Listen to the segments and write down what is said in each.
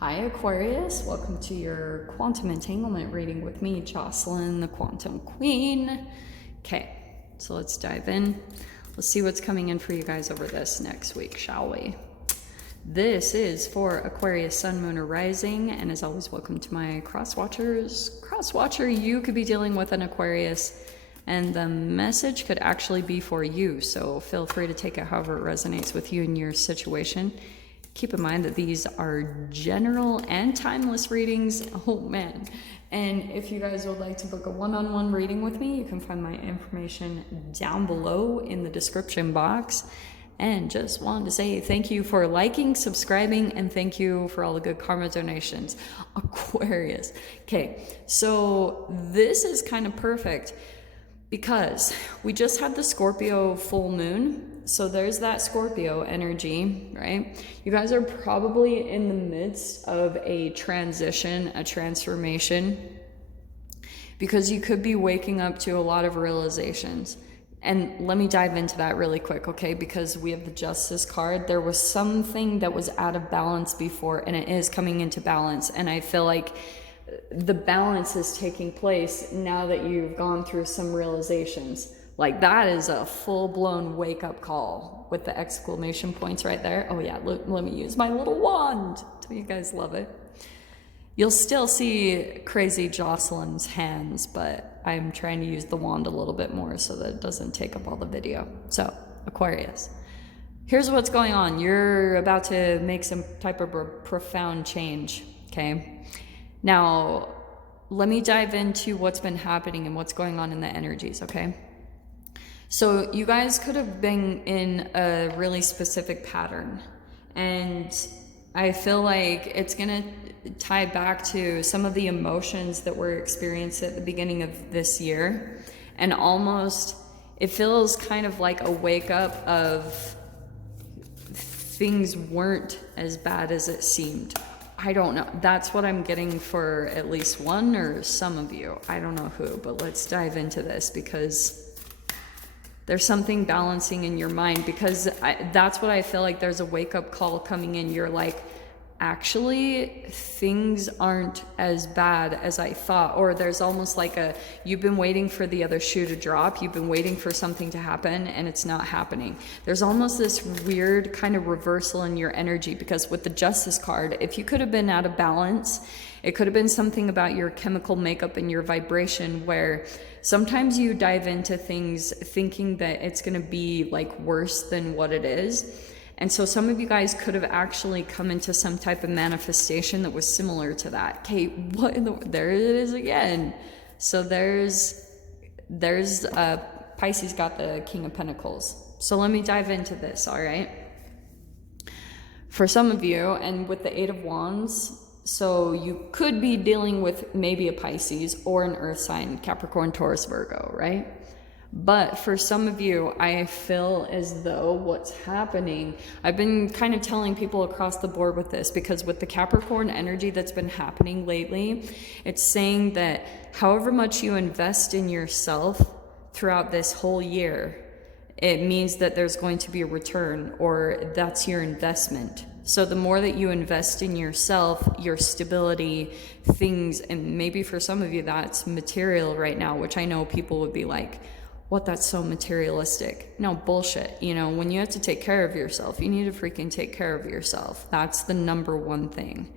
Hi Aquarius, welcome to your quantum entanglement reading with me, Jocelyn, the Quantum Queen. Okay, so let's dive in. Let's see what's coming in for you guys over this next week, shall we? This is for Aquarius, Sun, Moon, or Rising, and as always, welcome to my cross watchers. Cross watcher, you could be dealing with an Aquarius, and the message could actually be for you, so feel free to take it however it resonates with you and your situation. Keep in mind that these are general and timeless readings. Oh man. And if you guys would like to book a one-on-one reading with me, you can find my information down below in the description box. And just wanted to say thank you for liking, subscribing, and thank you for all the good karma donations. Aquarius. Okay, so this is kind of perfect because we just had the Scorpio full moon. So there's that Scorpio energy, right? You guys are probably in the midst of a transition, a transformation, because you could be waking up to a lot of realizations. And let me dive into that really quick, okay? Because we have the Justice card. There was something that was out of balance before, and it is coming into balance. And I feel like the balance is taking place now that you've gone through some realizations. Like that is a full-blown wake-up call with the exclamation points right there. Oh yeah, let me use my little wand. Do you guys love it? You'll still see crazy Jocelyn's hands, but I'm trying to use the wand a little bit more so that it doesn't take up all the video. So, Aquarius. Here's what's going on. You're about to make some type of profound change, okay? Now, let me dive into what's been happening and what's going on in the energies, okay? So you guys could have been in a really specific pattern, and I feel like it's gonna tie back to some of the emotions that were experienced at the beginning of this year, and almost it feels kind of like a wake up of things weren't as bad as it seemed. I don't know. That's what I'm getting for at least one or some of you. I don't know who, but let's dive into this because there's something balancing in your mind, because that's what I feel like. There's a wake-up call coming in. You're like, actually, things aren't as bad as I thought. Or there's almost like you've been waiting for the other shoe to drop. You've been waiting for something to happen, and it's not happening. There's almost this weird kind of reversal in your energy, because with the Justice card, if you could have been out of balance, it could have been something about your chemical makeup and your vibration, where sometimes you dive into things thinking that it's going to be like worse than what it is. And so some of you guys could have actually come into some type of manifestation that was similar to that. Okay, there it is again. So there's Pisces got the King of Pentacles. So let me dive into this, all right? For some of you, and with the Eight of Wands, so you could be dealing with maybe a Pisces or an Earth sign, Capricorn, Taurus, Virgo, right? But for some of you, I feel as though what's happening, I've been kind of telling people across the board with this, because with the Capricorn energy that's been happening lately, it's saying that however much you invest in yourself throughout this whole year, it means that there's going to be a return, or that's your investment. So the more that you invest in yourself, your stability, things, and maybe for some of you that's material right now, which I know people would be like, what, that's so materialistic. No, bullshit. You know, when you have to take care of yourself, you need to freaking take care of yourself. That's the number one thing.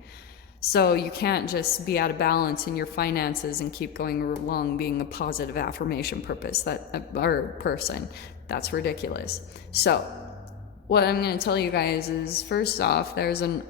So you can't just be out of balance in your finances and keep going along being a positive affirmation person. That's ridiculous. So what I'm going to tell you guys is, first off, there's a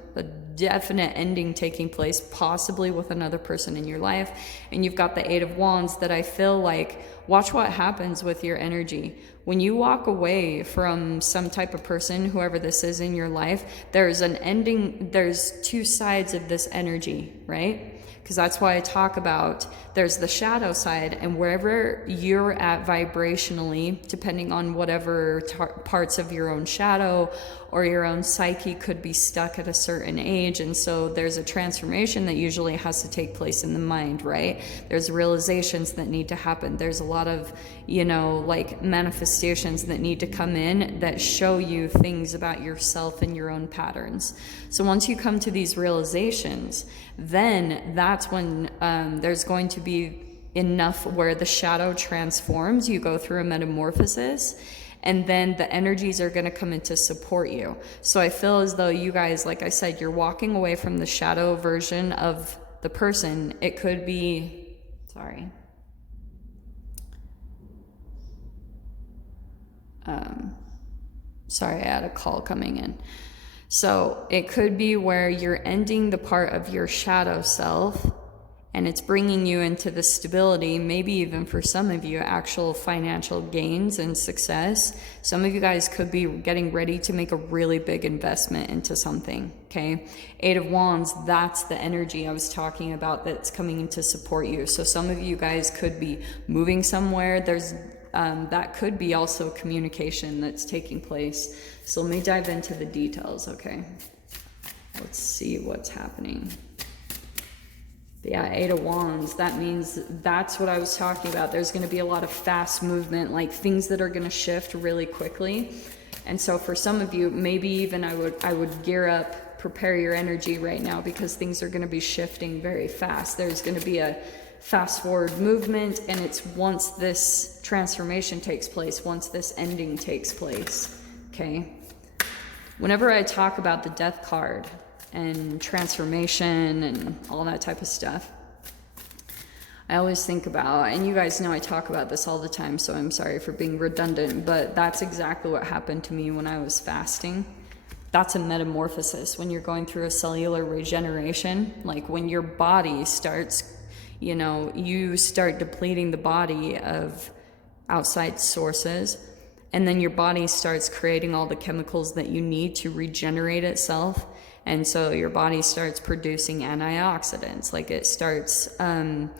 definite ending taking place, possibly with another person in your life. And you've got the Eight of Wands that I feel like, watch what happens with your energy. When you walk away from some type of person, whoever this is in your life, there's an ending. There's two sides of this energy, right? because that's why I talk about there's the shadow side, and wherever you're at vibrationally, depending on whatever parts of your own shadow or your own psyche could be stuck at a certain age. And so there's a transformation that usually has to take place in the mind, right? There's realizations that need to happen. There's a lot of, you know, like manifestations that need to come in that show you things about yourself and your own patterns. So once you come to these realizations, then that's when there's going to be enough where the shadow transforms. You go through a metamorphosis, and then the energies are going to come in to support you. So I feel as though you guys, like I said, you're walking away from the shadow version of the person. It could be, sorry. Sorry, I had a call coming in. So it could be where you're ending the part of your shadow self, and it's bringing you into the stability, maybe even for some of you, actual financial gains and success. Some of you guys could be getting ready to make a really big investment into something, okay? 8 of Wands, that's the energy I was talking about that's coming in to support you. So some of you guys could be moving somewhere. There's that could be also communication that's taking place. So let me dive into the details, okay? Let's see what's happening. Yeah, 8 of Wands, that means that's what I was talking about. There's going to be a lot of fast movement, like things that are going to shift really quickly. And so for some of you, maybe even I would gear up, prepare your energy right now, because things are going to be shifting very fast. There's going to be a fast forward movement, and it's once this transformation takes place, once this ending takes place, okay? Whenever I talk about the Death card and transformation and all that type of stuff, I always think about, and you guys know I talk about this all the time, so I'm sorry for being redundant, but that's exactly what happened to me when I was fasting. That's a metamorphosis. When you're going through a cellular regeneration, like when your body starts, you know, you start depleting the body of outside sources, and then your body starts creating all the chemicals that you need to regenerate itself. And so your body starts producing antioxidants, like it starts kind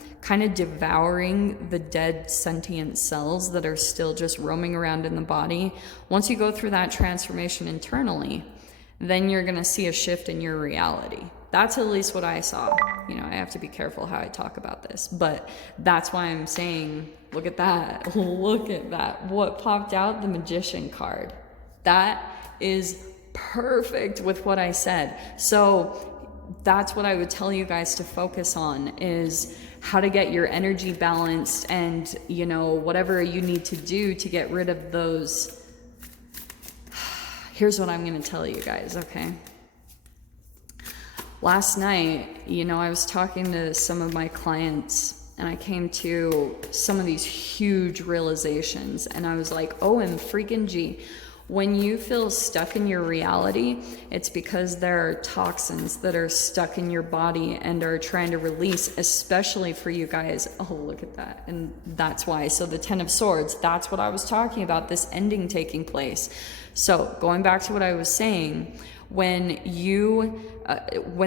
of devouring the dead sentient cells that are still just roaming around in the body. Once you go through that transformation internally, then you're going to see a shift in your reality. That's at least what I saw. You know, I have to be careful how I talk about this, but that's why I'm saying, look at that. Look at that. What popped out? The Magician card. That is perfect with what I said. So that's what I would tell you guys to focus on, is how to get your energy balanced, and, you know, whatever you need to do to get rid of those. Here's what I'm going to tell you guys, okay? Last night, you know, I was talking to some of my clients, and I came to some of these huge realizations, and I was like, OMG. When you feel stuck in your reality, it's because there are toxins that are stuck in your body and are trying to release, especially for you guys. Oh, look at that. And that's why. So the 10 of Swords, that's what I was talking about, this ending taking place. So going back to what I was saying, when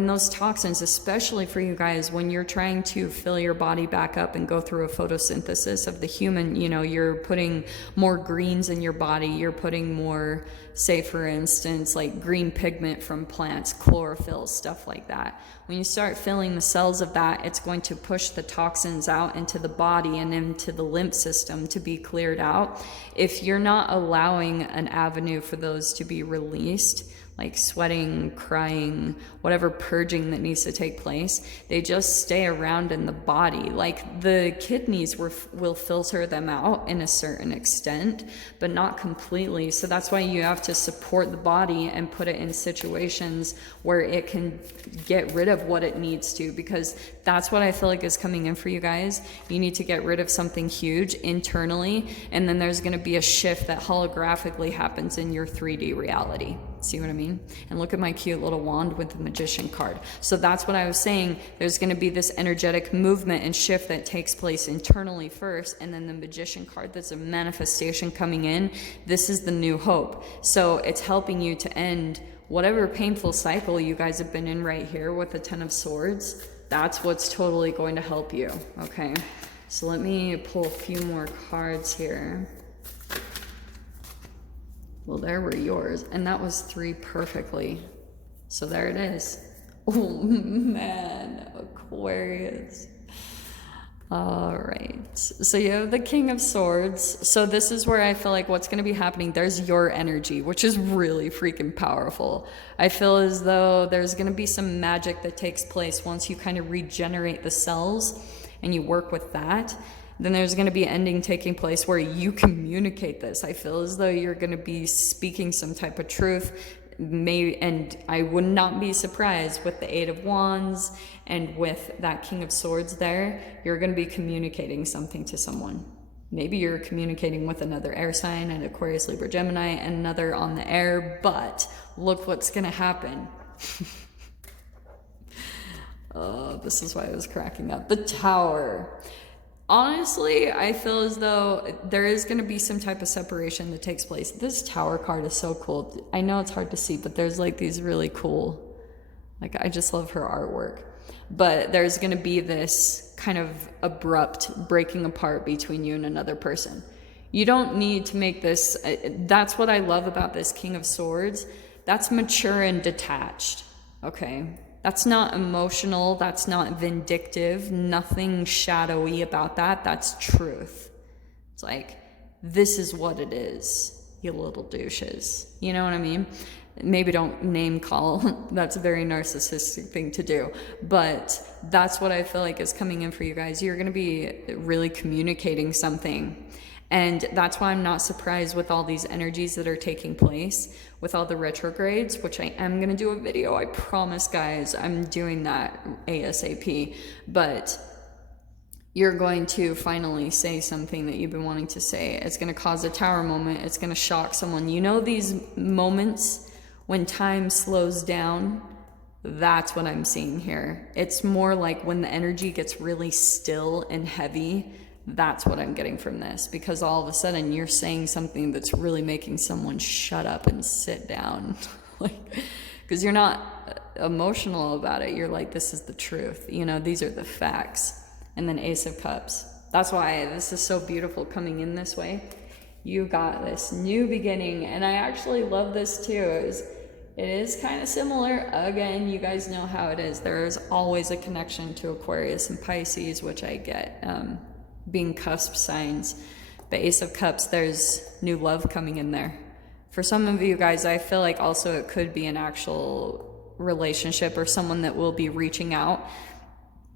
those toxins, especially for you guys, when you're trying to fill your body back up and go through a photosynthesis of the human, you know, you're putting more greens in your body, you're putting more, say for instance, like green pigment from plants, chlorophyll, stuff like that. When you start filling the cells of that, it's going to push the toxins out into the body and into the lymph system to be cleared out. If you're not allowing an avenue for those to be released, like sweating, crying, whatever purging that needs to take place, they just stay around in the body. Like the kidneys will filter them out in a certain extent, but not completely. So that's why you have to support the body and put it in situations where it can get rid of what it needs to, because that's what I feel like is coming in for you guys. You need to get rid of something huge internally, and then there's going to be a shift that holographically happens in your 3D reality. See what I mean? And look at my cute little wand with the Magician card. So that's what I was saying. There's going to be this energetic movement and shift that takes place internally first, and then the Magician card, that's a manifestation coming in. This is the new hope. So it's helping you to end whatever painful cycle you guys have been in right here with the 10 of Swords. That's what's totally going to help you, okay? So let me pull a few more cards here. Well, there were yours, and that was 3 perfectly. So there it is. Oh man, Aquarius. All right, so you have the King of Swords. So this is where I feel like what's going to be happening. There's your energy, which is really freaking powerful. I feel as though there's going to be some magic that takes place once you kind of regenerate the cells and you work with that. Then there's going to be an ending taking place where you communicate this. I feel as though you're going to be speaking some type of truth. And I would not be surprised with the 8 of Wands and with that King of Swords there, you're going to be communicating something to someone. Maybe you're communicating with another air sign, an Aquarius, Libra, Gemini, and another on the air, but look what's going to happen. Oh, this is why I was cracking up. The Tower. Honestly, I feel as though there is going to be some type of separation that takes place. This Tower card is so cool. I know it's hard to see, but there's like these really cool, like I just love her artwork. But there's going to be this kind of abrupt breaking apart between you and another person. You don't need to make this, that's what I love about this King of Swords. That's mature and detached, okay? That's not emotional, that's not vindictive, nothing shadowy about that, that's truth. It's like, this is what it is, you little douches. You know what I mean? Maybe don't name call, that's a very narcissistic thing to do, but that's what I feel like is coming in for you guys. You're gonna be really communicating something. And that's why I'm not surprised with all these energies that are taking place, with all the retrogrades, which I am going to do a video. I promise, guys, I'm doing that ASAP. But you're going to finally say something that you've been wanting to say. It's going to cause a Tower moment. It's going to shock someone. You know these moments when time slows down? That's what I'm seeing here. It's more like when the energy gets really still and heavy. That's what I'm getting from this, because all of a sudden you're saying something that's really making someone shut up and sit down. Like, because you're not emotional about it. You're like, this is the truth. You know, these are the facts. And then Ace of Cups. That's why this is so beautiful coming in this way. You got this new beginning. And I actually love this too. It is kind of similar. Again, you guys know how it is. There is always a connection to Aquarius and Pisces, which I get. Being cusp signs. But Ace of Cups, there's new love coming in there. For some of you guys, I feel like also it could be an actual relationship or someone that will be reaching out.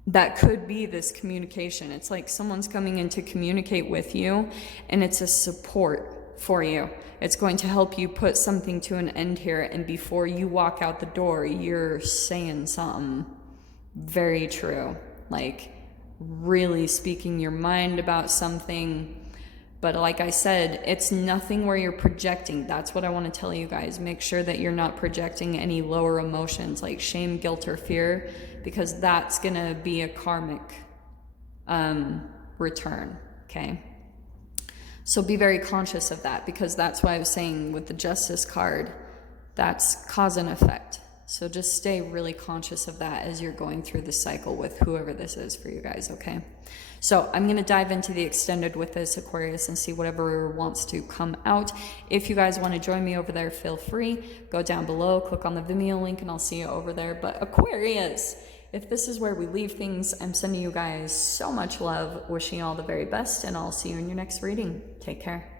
That could be this communication. It's like someone's coming in to communicate with you, and it's a support for you. It's going to help you put something to an end here, and before you walk out the door, you're saying something very true. Like, really speaking your mind about something. But like I said, it's nothing where you're projecting. That's what I want to tell you guys. Make sure that you're not projecting any lower emotions like shame, guilt, or fear, because that's going to be a karmic return, okay? So be very conscious of that, because that's why I was saying with the Justice card, that's cause and effect. So just stay really conscious of that as you're going through the cycle with whoever this is for you guys, okay? So I'm going to dive into the extended with this Aquarius and see whatever wants to come out. If you guys want to join me over there, feel free. Go down below, click on the Vimeo link, and I'll see you over there. But Aquarius, if this is where we leave things, I'm sending you guys so much love, wishing you all the very best, and I'll see you in your next reading. Take care.